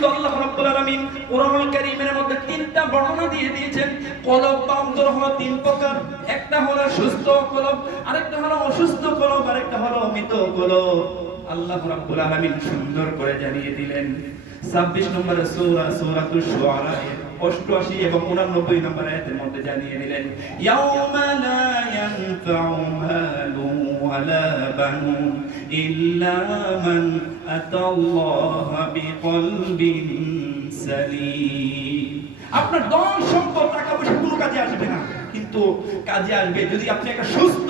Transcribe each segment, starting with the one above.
কিন্তু আল্লাহ রাব্বুল আলামিন কোরআনুল কারীমের মধ্যে তিনটা বর্ণনা দিয়ে দিয়েছেন। কলব বা অন্তর হলো তিন প্রকার। একটা হলো সুস্থ কলব, আরেকটা হলো অসুস্থ কলব, আরেকটা হলো মৃত কলব। আল্লাহ রাব্বুল আলামিন সুন্দর করে জানিয়ে দিলেন 26 নম্বরের সূরা সূরাতুশ শুআরা 88 এবং 89 নম্বর আয়াতের মধ্যে জানিয়ে দিলেন ইয়াউমা লা ইয়ানফাউ মালুন ওয়ালা বানুন ইল্লা মান আতাল্লাহা বিকলবিন সালিম। আপনার ধন সম্পদ টাকা পয়সা কোনো কাজে আসবে না, কিন্তু কাজে আসবে যদি আপনি একটা সুস্থ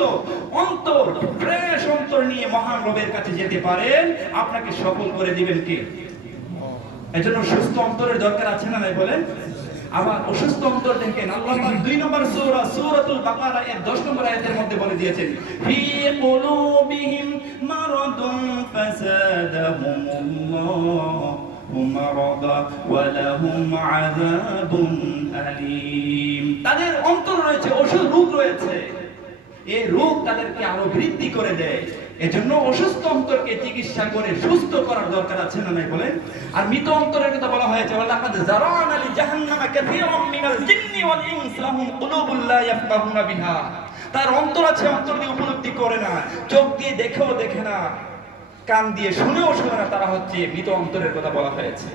অন্তর, ফ্রেশ অন্তর নিয়ে মহান রবের কাছে যেতে পারেন। আপনাকে সফল করে দিবেন কে? এজন্য সুস্থ অন্তরের দরকার আছে না নাই বলেন? আবার অসুস্থ অন্তর দেখেন আল্লাহ পাক 2 নম্বর সূরা সূরাতুল বাকারা এর 10 নম্বর আয়াতের মধ্যে বলে দিয়েছেন ফি কুলুবিহিম মারাদুন ফাসাদাহুমুল্লাহু মারাদা ওয়া লাহুম আযাবুন আলীম। তাদের অন্তর রয়েছে অসুখ, রোগ রয়েছে, এই রোগ তাদেরকে আরো বৃদ্ধি করে দেয়। এজন্য অসুস্থ অন্তরকে চিকিৎসা করে সুস্থ করার দরকার আছে না নাই বলেন? আর মৃত অন্তরের কথা বলা হয়েছে ওয়ালাকাদ জারানা লি জাহান্নামা কাসীরাম মিনাল জিন্নি ওয়াল ইনস লাহুম কুলুবুন লা ইয়াফকাহুনা বিহা। তার অন্তর আছে, অন্তর দিয়ে উপলব্ধি করে না, চোখ দিয়ে দেখেও দেখে না, কান দিয়ে শুনেও শোনে না, তারা হচ্ছে মৃত অন্তরের কথা বলা হয়েছে।